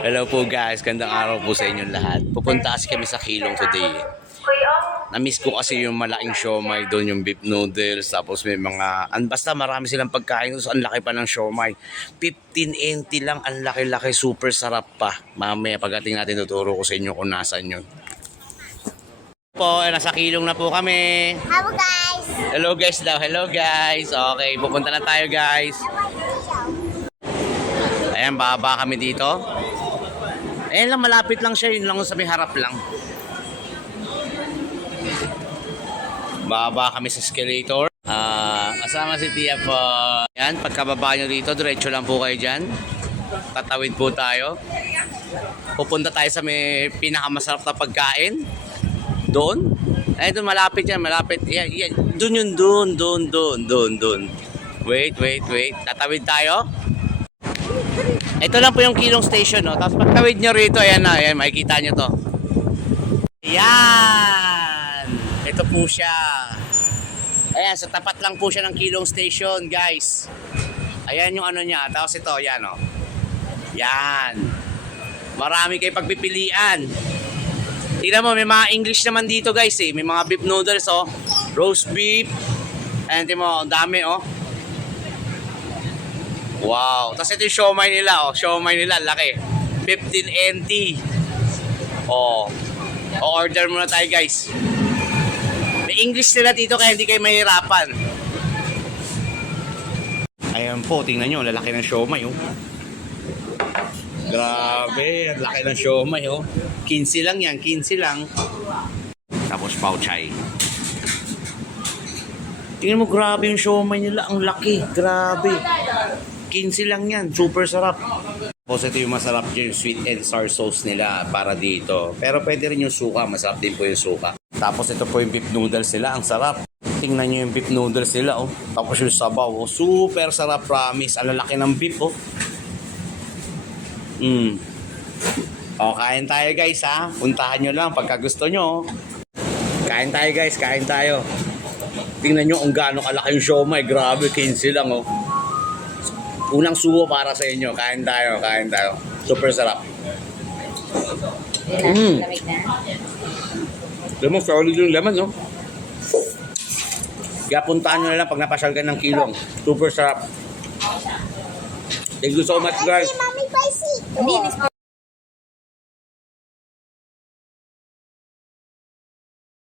Hello po guys, gandang araw po sa inyong lahat. Pupunta kasi kami sa Kilong today. Na-miss ko kasi yung malaking siomai doon, yung beef noodles, tapos may mga, basta marami silang pagkain, so ang laki pa ng siomai. 15.90 lang, ang laki-laki, super sarap pa. Mamaya pagdating natin tuturo ko sa inyo kung nasan yun. Po, nasa Kilong na po kami. Hello guys! Hello guys daw, hello guys. Okay, pupunta na tayo guys. Ayan, baba kami dito. Ayan lang, malapit lang siya, yun lang sa may harap lang. Baba kami sa escalator. Kasama si Tia po. Ayan, pagkababa nyo dito, diretso lang po kayo dyan. Tatawid po tayo. Pupunta tayo sa may pinakamasarap na pagkain. Doon. Ay, doon malapit yan, malapit. Yan, yan. Doon yun, doon. Wait. Tatawid tayo. Ito lang po yung Kilong Station, no? Tapos pagtawid nyo rito, ayan na, ayan, makikita nyo to. Ayan! Ito po siya. Ayan, sa tapat lang po siya ng Kilong Station, guys. Ayan yung ano niya. Tapos ito, ayan, oh. Yan. Marami kayo pagpipilian. Tingnan mo, may mga English naman dito, guys, eh. May mga beef noodles, oh. Roast beef. Ayan, tingnan mo, ang dami, oh. Wow. Tapos ito yung siomai nila, oh. Siomai nila, laki. 15.90. Oh. O-order muna tayo, guys. May English sila dito kaya hindi kayo mahirapan. Ayan po, tingnan nyo, lalaki ng siomai, oh. Grabe, ang laki ng siomai, oh. 15 lang yan, 15 lang. Tapos pao chai. Tingnan mo, grabe yung siomai nila, ang laki. Grabe. 15 lang yan, super sarap. Tapos ito yung masarap dyan, yung sweet and sour sauce nila para dito. Pero pwede rin yung suka, masarap din po yung suka. Tapos ito po yung beef noodles nila, ang sarap. Tingnan nyo yung beef noodles nila, oh. Tapos yung sabaw, oh. Super sarap, promise. Ang lalaki ng beef, oh. O, kain tayo guys, ha. Puntahan nyo lang pagka gusto nyo. Kain tayo guys, kain tayo. Tingnan nyo kung gaano kalaki yung siomai. Grabe, 15 lang, oh. Unang suwo para sa inyo. Kain tayo, kain tayo. Super sarap. Lemon, solid yung lemon, no? Kaya puntahan nyo na lang pag napasyal ka ng Kilong. Super sarap. Thank you so much, guys. Mami, bicycle.